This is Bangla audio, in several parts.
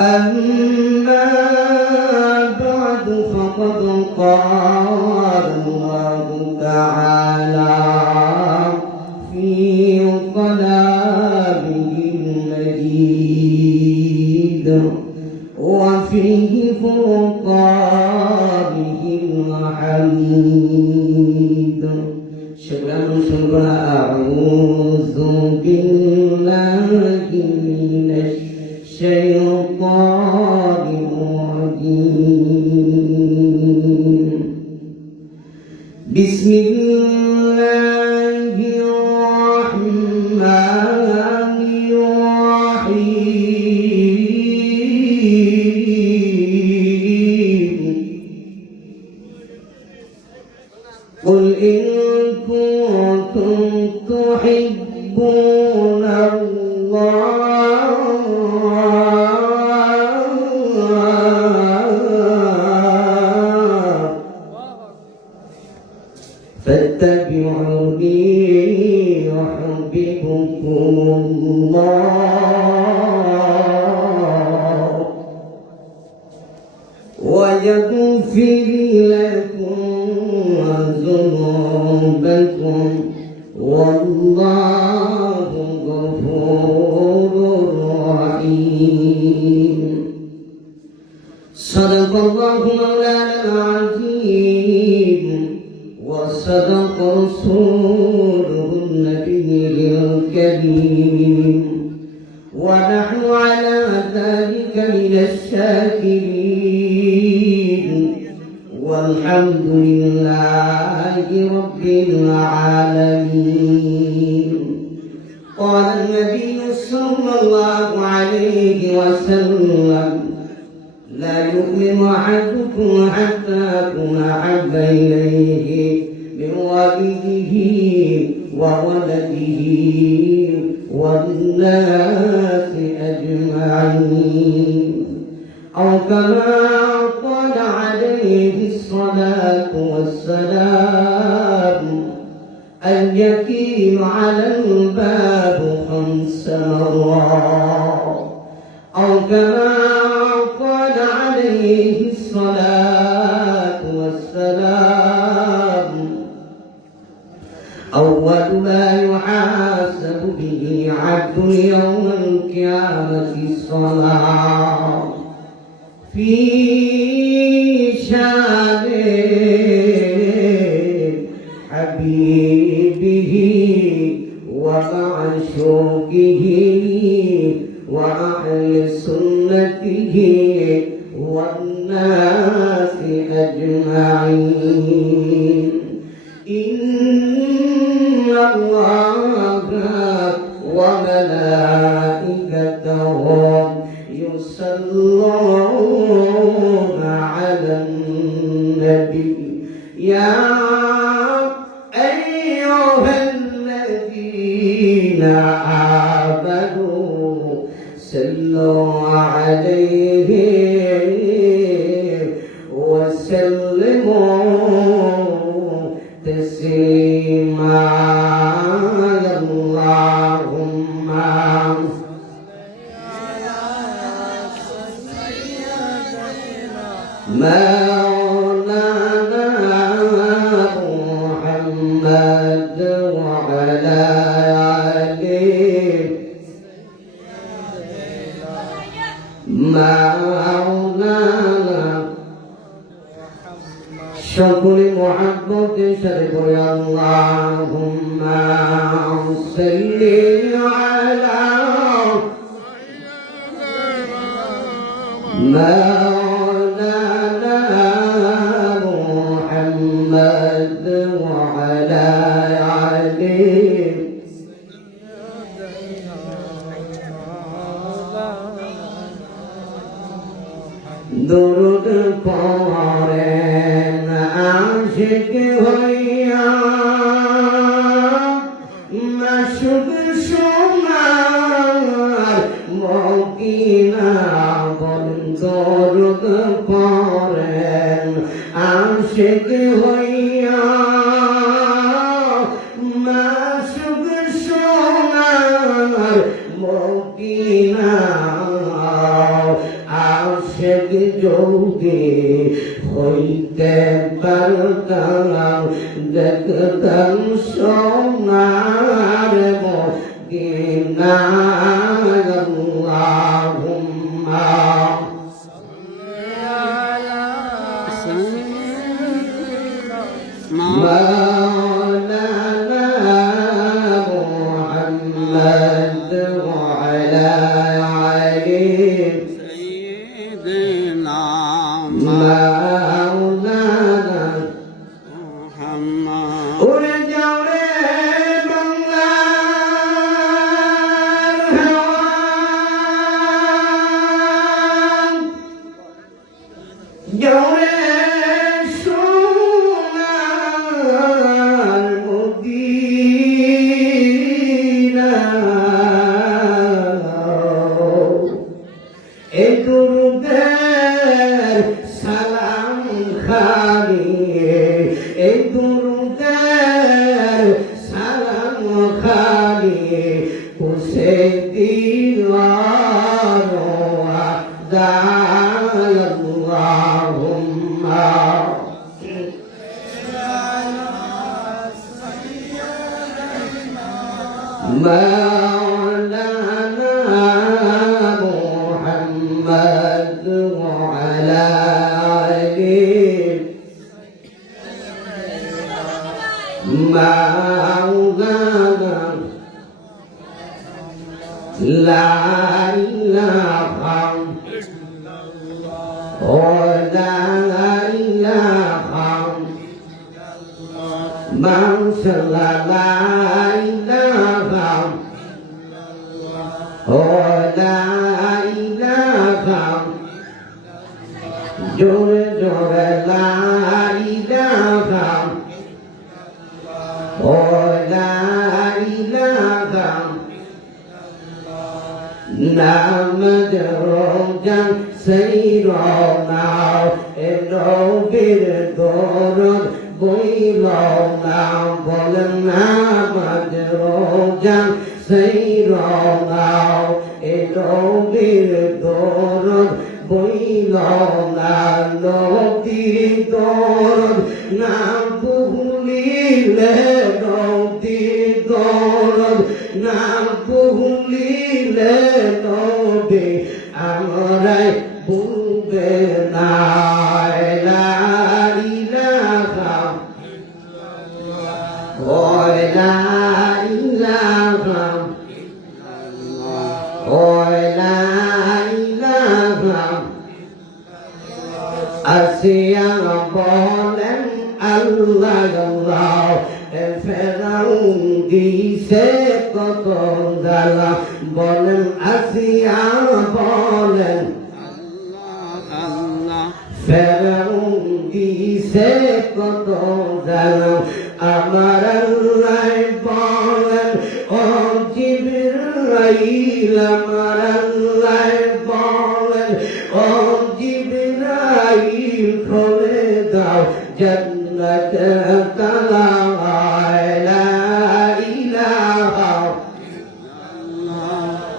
أما بعد فقد قال الله تعالى في كلامه المجيد وفيه فرقانه الحميد شكرا أعوذ بالله من الشيطان الرجيم بسم الله الرحمن الرحيم قل إن كنتم تحبون الله فاتبعوني يحببكم الله ويغفر لكم ذنوبكم والله غفور رحيم صدق الله مولانا العظيم وصدق رسوله النبي الكريم ونحن على ذلك من الشاكرين والحمد لله رب العالمين قال النبي صلى الله عليه وسلم لا يؤمن أحدكم حتى أكون أحب إليه من والده وولده والناس أجمعين أو كما قال عليه الصلاة والسلام اليتيم على الباب 5 مرات أو كما قال عليه الصلاة والسلام أول ما يحاسب به عبد يوم القيامة الصلاة في شان حبيبه ومعشوقه وأهل سنته والناس أجمعين إن الله وملائكته يصلون على النبي يا أيها الذين آمنوا صلوا عليه وسلموا تسليما اللهم مولانا محمد وعلى آله مولانا شكر محبة شرف اللهم صل على مولانا محمد وعلى آله درود পড়েন আশিক হইয়া মাসুক সোনার মদিনা দরুদ পড়েন আশিক হইয়া মাসুক সোনার মদিনা যদি হইতে পারতাম দেখতাম সোনার মদিনা আল্লাহুম্মা مولانا محمد وعلى علي سيدنا مولانا محمد ورجع بنغار هوام جوري সালাম খালিয়ে এই দুরুদের সালাম খালিয়ে পুষে দিওয়ার আল্লাহুম্মা مولانا محمد وعلى مولانا لا إله ولا إله من شاء لا إله ولا إله جور جور لا إله ولا إله نام جروجان سيرونا الروبير دورد بويلونا بولنا مجروجان سيرونا الروبير دورد بويلونا نوتي دورد نام بوليله نوتي دورد نام بوليله نوتي আমরাই ভুলবে না লা ইলাহা ওয়ালা ইলাহা ওয়ালা ইলাহা আসিয়া বলেন আল্লাহ আল্লাহ ফেরাউন দিছে কত জ্বালা বলেন আসিয়া বলেন ফেরাউন দিছে কত জ্বালা আমার আল্লাহ বলেন ও জিবরাইল আমার আল্লাহ বলেন ও জিবরাইল খুলে দাও জান্নাত তালা লা ইলাহা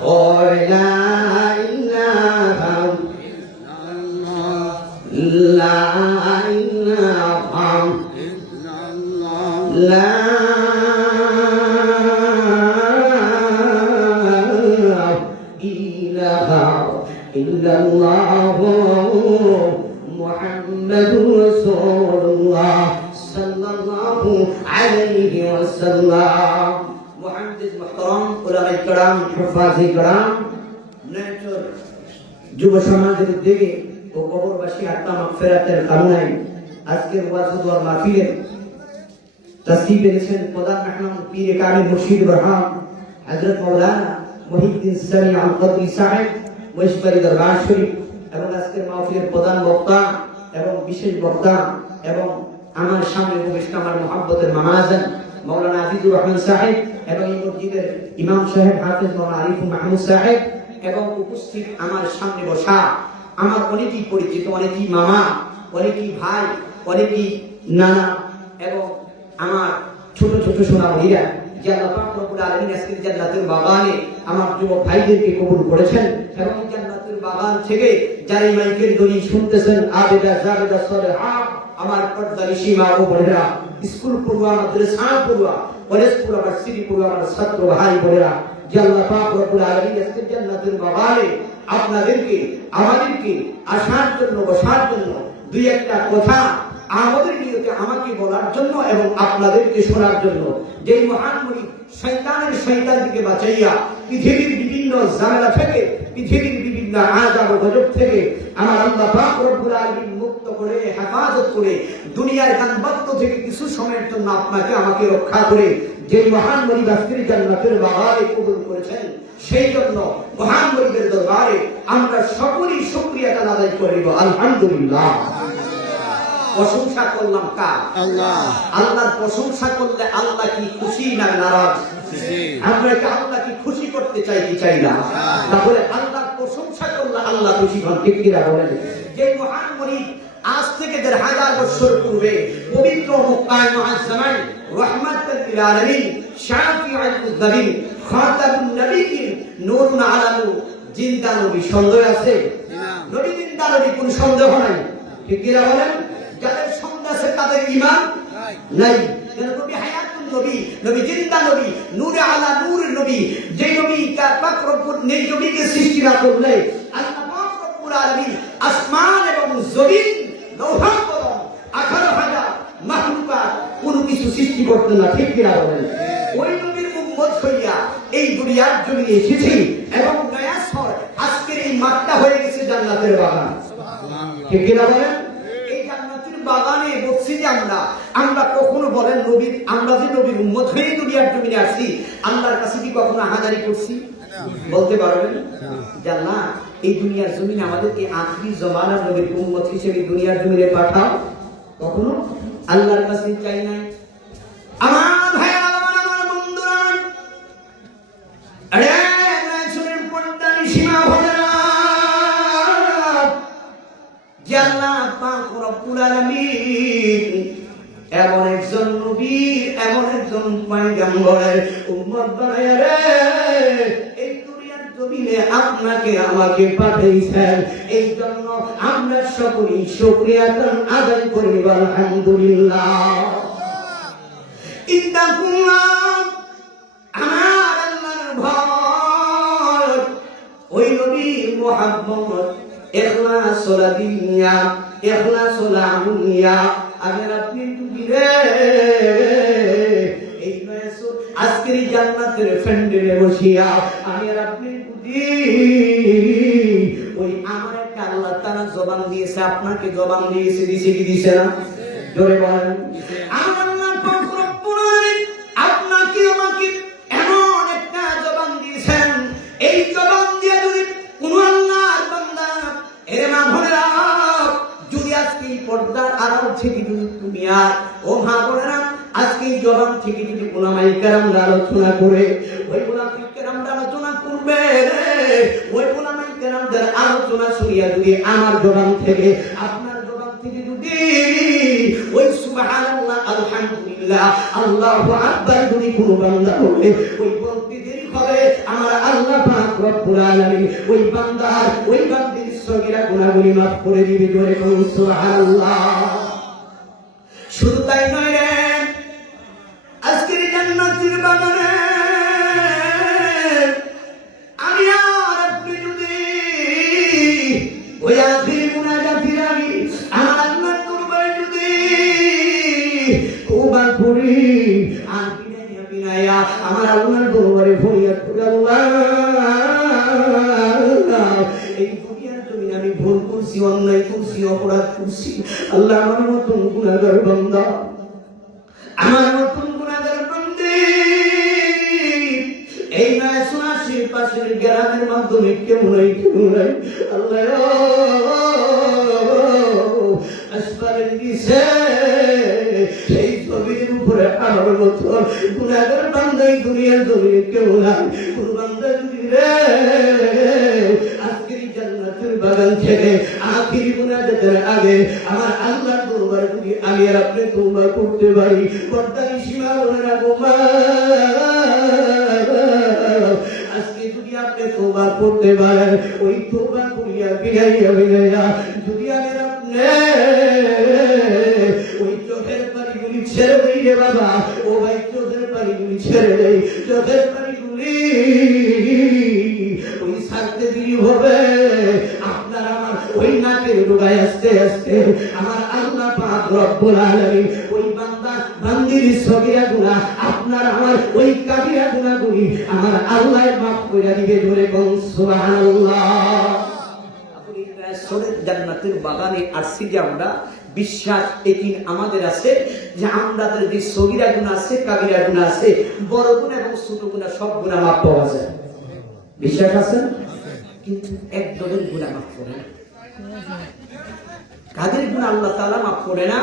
ওয়ালা ইলাহা লা ইলাহা লা ইলাহা ইল্লাল্লাহ মুহাম্মাদুর রাসূলুল্লাহ সাল্লাল্লাহু আলাইহি ওয়াসাল্লাম মুহাদ্দিস মুহতারাম উলামায়ে কেরাম হুফাজে কেরাম নেচর যুব সমাজের উদ্যোগে ও কবরবাসী আত্মা মাগফিরাতের কামনায় আজকের ওয়াজ ওয়ার মাহফিলে তশরিফ এনেছেন প্রধান মেহমান পীর কামিল মুর্শিদ বরহাম হযরত মাওলানা মুহিউদ্দিন সানি আল কদরি সাহেব মহেশবাড়ি দরবার শরীফ এবং আজকের মাহফিলের প্রধান বক্তা এবং বিশেষ বক্তা এবং আমার সামনে উপবিষ্ট আমার মুহাব্বতের মামাজান মাওলানা আজিজুর রহমান সাহেব এবং এই মসজিদের ইমাম সাহেব হাফেজ মাওলানা আরিফুর মাহমুদ সাহেব এবং উপস্থিত আমার সামনে বসা আমার অনেকেই পরিচিত অনেকেই মামা অনেকেই ভাই অনেকেই নানা এবং আমার ছোট ছোট সোনামণিরা যে আল্লাহ পাক রব্বুল আলামিন আজকের জান্নাতের বাগানে আমার যুবক ভাইদেরকে কবুল করেছেন এবং জান্নাতের বাগান থেকে যারা মাইকের ধ্বনি শুনতেছেন, আবেদা জাবেদা সালেহা, আমার পর্দার সীমা ও বোনেরা, স্কুল পড়ুয়া, মাদ্রাসা পড়ুয়া, কলেজ পড়ুয়া, ভার্সিটি পড়ুয়া আমার ছাত্র ভাই বোনেরা, যে আল্লাহ পাক রব্বুল আলামিন আজকে জান্নাতের বাগানে আপনাদেরকে আমাদেরকে আসার জন্য, বসার জন্য দুই একটা কথা আমাদের নিয়তে আমাকে বলার জন্য এবং আপনাদেরকে শোনার জন্য, যে মহান মুনি শয়তান থেকে বাঁচাইয়া পৃথিবীর বিভিন্ন ঝামেলা থেকে, পৃথিবীর বিভিন্ন আযাব ও গজব থেকে আমার আল্লাহ পাক রব্বুল আলামিন মুক্ত করে, হেফাজত করে, দুনিয়ার গানবাদ্য থেকে কিছু সময়ের জন্য আপনাকে আমাকে রক্ষা করে যে মহান মুনি আজকের জান্নাতের বাগানে কবুল করেছেন, সেই জন্য মহান মুনিদের দরবারে আমরা সকলেই শুকরিয়া আদায় করিব। আলহামদুলিল্লাহ। প্রশংসা করলাম কার? আল্লাহ। আল্লাহর প্রশংসা করলে আল্লাহ কি খুশি না নারাজ? আমরা কি আল্লাহ কি খুশি করতে চাই কি চাই না? তাহলে আল্লাহর প্রশংসা করলে আল্লাহ খুশি হন। ঠিক কি না বলেন? যে মহান মুনি আজ থেকে ১৫০০ বছর পূর্বে পবিত্র মক্কায় মুআজ্জামায় রাহমাতুল লিল আলামিন, শাফিউল মুযদাবিন, খাতামুন নবিয়্যিন, নূরুন আলা নূর, জিন্দা নবী। সন্দেহ আছে? নবী জিন্দা নবী, কোন সন্দেহ নাই। ঠিক কি না বলেন? যাদের সন্দেহ আছে তাদের ঈমান নাই। কেন? নবী হায়াতুন নবী, নবী জিন্দা নবী, নূরে আলা নূর নবী। যে নবী পাক রব্বুল নবীকে সৃষ্টি না করলে আল্লাহ পাক রব্বুল আলামিন আসমান এবং জমিন, লৌহ কলম, ১৮,০০০ মাখলুকাত কোনো কিছু সৃষ্টি করতেন না। ঠিক কি না বলেন? ওই নবীর উম্মত হইয়া এই দুনিয়ার জমিনে এসেছি এবং নয়াসর আজকের এই মাঠটা হয়ে গেছে জান্নাতের বাগান। ঠিক কি না বলেন? বাগানে বসছি যে আমরা কখনো বলেন নবীর, আমরা যে নবীর উম্মত হয়ে দুনিয়ার জমিনে আসছি, আল্লাহর কাছে কি কখনো হাজারি করছি? বলতে পারবেন? জান্নাহ এই দুনিয়ার জমিনে আমাদেরকে আখিরি জামানার নবীর উম্মত হিসেবে দুনিয়ার জমিনে পাঠাও, কখনো আল্লাহর কাছে চাই নাই। আমার ভাইরা, আমার বন্ধুরা, আরে রাসূলের পর্দানি সীমা হলো না। আল্লাহ পাক রব্বুল আলামিন এমন একজন নবী, এমন একজন পয়গম্বরের উম্মত বানায়া রে এই দুনিয়ার জমিনে আপনাকে আমাকে পাঠাইছেন। এই জন্য আমরা সকলেই শুকরিয়া আদায় করি। আলহামদুলিল্লাহ। ইত্তাকুল্লাহ, আমার আল্লাহর ভয়, ওই নবী মুহাম্মদ ইখলাসুল দুনিয়া, ইখলাসুল আমনিয়া, আগে আপনি টুকিরে এই নয়সুল আজকের জান্নাতের ফেন্ডে বসিয়া আমি আর আপনি টুকি ওই আমার একটা আল্লাহ তাআলা জবান দিয়েছে, আপনাকে জবান দিয়েছে, দিছে কি দিছে না? জোরে বলেন। আমার আল্লাহ পাক রব্বুল আলামিন আপনাকে আমাকে এমন একটা জবান দিয়েছেন, এই জবান দিয়ে যদি কোন আল্লাহর বান্দা, এরে মা বোনেরা, যদি আজকে পর্দার আড়াল থেকে যদি তুমি আর ও মা বোনেরা আজকে জবান থেকে যদি উলামায়ে কেরামরা আলোচনা করে, ওই উলামায়ে কেরামরা আলোচনা করবে, ওই উলামায়ে কেরামদের আলোচনা শুনিয়া যদি আমার জবান থেকে, আপনার জবান থেকে যদি ওই সুবহানাল্লাহ, আলহামদুলিল্লাহ, আল্লাহু আকবার যদি কোন বান্দা বলে, ওই বলতে দেরি হবে আমার আল্লাহ পাক রব্বুল আলামিন ওই বান্দার, ওই বান্দির সগীরা গুনাহগুলি মাফ করে দিবে। জোরে বলুন সুবহানাল্লাহ। শুধু তাই নয় রে, আজকের জান্নাতের বাগানে আমি আর আপনি যদি ওই আখির মুনাজাতের আগে আমার আল্লাহর দরবারে যদি তওবা করি, আর বিনায়া আমার আল্লাহর দরবারে ফরিয়াদ করি, আল্লাহ এই দুনিয়ার জমিনে আমি ভুল করছি, অন্যায় করছি, অপরাধ করছি, আল্লাহ আমার মতন গুনাহগার বান্দা, আমার মতন গুনাহগার বান্দি এই নয় সোনাশির পাশের গ্রামের মাধ্যমে কেমন নাই আল্লাহ আসমানের নিচে সেই জমির উপরে আমার মতন গুনাহগার বান্দা এই দুনিয়ার জমিনে কেউ নাই। কোন বান্দা যদি রে আজকের জান্নাতের বাগান থেকে আখিরি মুনাজাতের আগে আমার আল্লাহর দরবারে যদি আমি আর আপনি তওবা করতে পারি, পর্দানি সীমা বলে রাখো মা, আজকে যদি আপনি তওবা করতে পারেন, ওই তওবা করিয়া বিনাইয়া যদি আগের আপনি ওই চোখের পানিগুলি ছেড়ে দেই রে বাবা, ও ভাই চোখের পানিগুলি ছেড়ে দেই, চোখের পানিগুলি ওই ছাড়তে দেরি হবে, আপনার আমার ওই নাকের ডোগায় আস্তে আস্তে আমার আল্লাহ পাক রব্বুল আলামিন ওই বান্দা বান্দির সগীরা গুনাহ আপনার আমার ওই কাবিরা গুনাহগুলি আমার আল্লাহ মাফ করে দিবে। ধরে কোন সুবহানাল্লাহ। আপনি সরের জান্নাতের বাগানে আসছি যে আমরা বিশ্বাস একিন আমাদের আছে যে আমাদের যে সগীরা গুনাহ আছে, কাবিরা গুনাহ আছে, বড় গুনাহ এবং ছোট গুনাহ সব গুনাহ মাফ পাওয়া যায়। বিশ্বাস আছে? কিন্তু একদলের গুনাহ মাফ করে না। কাদের গুনাহ আল্লাহ তাআলা মাফ করে না?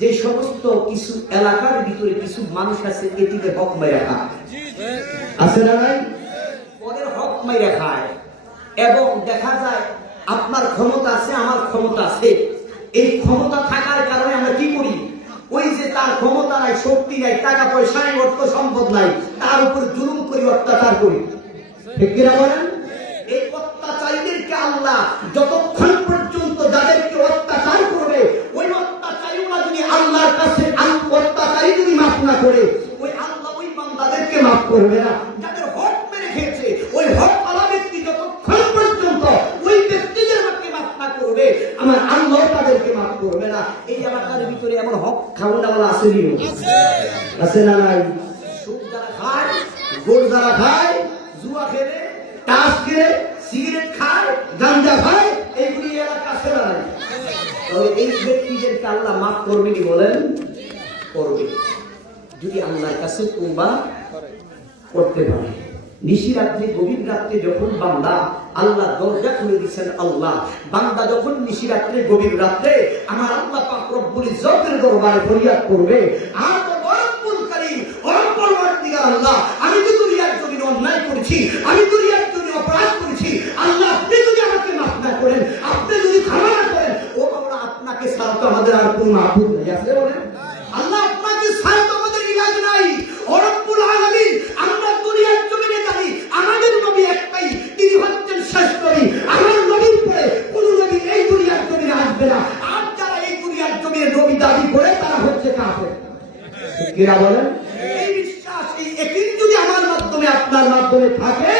যে সমস্ত কিছু এলাকার ভিতরে কিছু মানুষ আছে এটিকে হক মাইরা খায়, আছে না নাই? ওদের হক মাইরা খায় এবং দেখা যায় আপনার ক্ষমতা আছে, আমার ক্ষমতা আছে, এই ক্ষমতা থাকার কারণে আমরা কি করি? ওই যে তার ক্ষমতা নাই, শক্তি নাই, টাকা পয়সা নাই, অর্থ সম্পদ নাই, তার উপর জুলুম করি, অত্যাচার করি। ঠিক কিনা বলেন? এই অত্যাচারীদেরকে আল্লাহ যতক্ষণ পর্যন্ত যাদেরকে অত্যাচার করবে, ওই অত্যাচারীরা যদি আল্লাহর কাছে অত্যাচারী যদি মাফ না করে, ওই আল্লাহ ওই বান্দাদেরকে মাফ করবে না। যাদের হক মেরে খেয়েছে, ওই হক আলা ব্যক্তি যতক্ষণ পর্যন্ত ওই ব্যক্তিদেরকে মাফ না করবে, আমার আল্লাহ তাদেরকে মাফ করবে না। এই এলাকার ভিতরে এমন হক খাওয়ানোওয়ালা আছে নি? আছে না নাই? সুদ যারা খায়, গোল যারা খায়, জুয়া খেলে, টাস খেলে, সিগারেট খায়, গাঁজা খায়, এইগুলি এলাকা আছে না নাই? তবে এই ব্যক্তিদেরকে আল্লাহ মাফ করবে কি বলেন? করবে, যদি আল্লাহর কাছে তওবা করতে পারে। নিশিরাত্রে গভীর রাত্রে যখন বান্দা আল্লাহ দরজা খুলে দিচ্ছেন, আল্লাহ বান্দা যখন নিশিরাত্রে গভীর রাত্রে আমার আল্লাহ পাক রব্বুল ইজ্জতের দরবারে ফরিয়াদ করবে, আর রব্বুল কারীম রব্বুল পরওয়ারদিগার আল্লাহ, আমি তো দুনিয়ার জমিনে অন্যায় করেছি, আমি দুনিয়ার জমিনে অপরাধ করেছি, আল্লাহ আপনি যদি আমাকে মাফ না করেন, আপনি যদি ক্ষমা না করেন, ও বাবা আপনাকে ছাড়া তো আমাদের আর কোনো মাবুদ নেই, আছে বলেন? আল্লাহ আপনাকে ছাড়া তো আমাদের ইলাজ নাই। ও রব্বুল আলামিন, আমরা দুনিয়ার জমিনে জানি আমাদের নবী একটাই, তিনি হচ্ছেন শেষ নবী। আমার নবীর পরে কোন নবী এই দুনিয়ার জমিনে আসবে না। আর যারা এই দুনিয়ার জমিনে নবী দাবি করে তারা হচ্ছে কাফের। কিরা বলেন? এই বিশ্বাস, এই ইয়াকিন যদি আমার মাধ্যমে আপনার মাধ্যমে থাকে,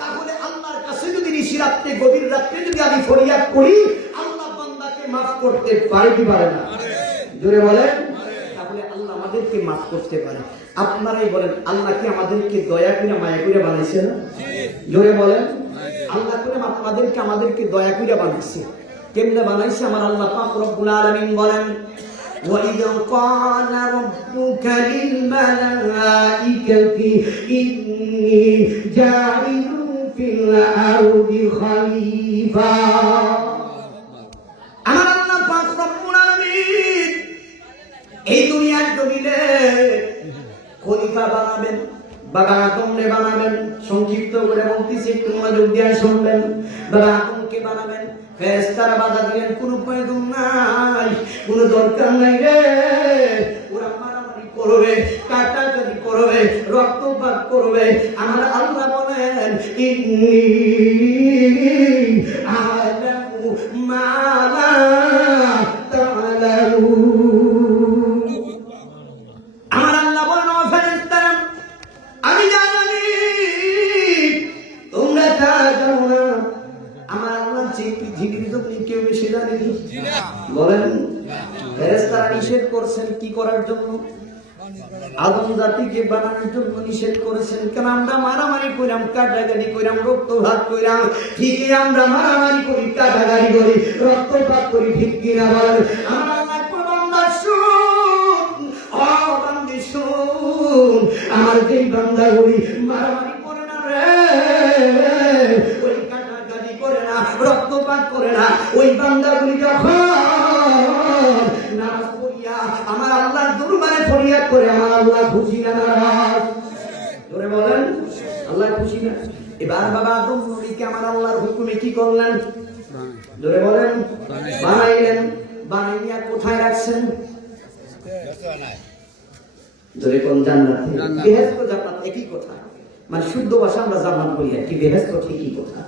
তাহলে আল্লাহর কাছে যদি নিশিরাত্রে গভীর রাত্রে যদি আমি ফরিয়াদ করি, আল্লাহ বান্দাকে মাফ করতে পারে কি পারে না? জোরে বলেন। তাহলে আল্লাহ আমাদেরকে মাফ করতে পারে। আপনারাই বলেন, আল্লাহ কি আমাদেরকে দয়া করে মায়া করে বানাইছে না? জোরে বলেন। আল্লাহ করে আমাদেরকে দয়া করে বানাইছে। কেমনে বানাইছে? আমার আল্লাহ পাক রব্বুল আলামিন বলেন, وَإِذْ قَالَ رَبُّكَ لِلْمَلَائِكَةِ إِنِّي جَاعِلٌ فِي الْأَرْضِ خَلِيفَةً। আমার আল্লাহ পাক রব্বুল আলামিন এই দুনিয়ার জমিনে খলিফা বানাবেন, বাবা আদমকে বানাবেন। সংক্ষিপ্ত করে বলতেছি, একটু মনোযোগ দিয়ে শুনবেন। বাবা আদমকে বানাবেন, ফেরেশতারা বাধা দিলেন, কোনো প্রয়োজন নাই, কোনো দরকার নাই রে, ওরা মারামারি করবে, কাটাকাটি করবে, রক্তপাত করবে। আমার আল্লাহ বলেন, ইন্নী আ'লামু মা লা তা'লামুন। আমার আল্লাহ বলেন, ও ফেরেশতারা, আমি জানি তোমরা তা জানো না। আমার আল্লাহ যে পৃথিবীর জমিনে কেউ বেশি জানেনি? বলেন। ফেরেশতারা নিষেধ করছেন কি করার জন্য? আদম জাতিকে বানানোর জন্য নিষেধ করেছেন। কেন? আমরা মারামারি কইরাম, কাটাকাটি কইরাম, রক্তপাত কইরাম। ঠিকই আমরা মারামারি করি, কাটাকাটি করি, রক্তপাত করি, ঠিক কিনা বলেন? আমার আল্লাহ বান্দা শুন, ও বান্দি শুন, আমার যেই বান্দাগুলি মারামারি করে না রে, ওই কাটাকাটি করে না, রক্তপাত করে না, ওই বান্দাগুলি যখন নামাজ পড়িয়া আমার আল্লাহর দরবারে ফরিয়াদ করে, আমার আল্লাহ খুশি না নারাজ? জোরে বলেন, আল্লাহ খুশি না? এবার বাবা আদম নবীকে আমার আল্লাহর হুকুমে কি করলেন? জোরে বলেন, বানাইলেন। বানাইয়া কোথায় রাখছেন? জোরে কোন? জান্নাতে। বেহেশত জান্নাত একই কথা। মানে শুদ্ধ ভাষা আমরা জান্নাত বলি আর কি, বেহেশত ঠিকই কথা।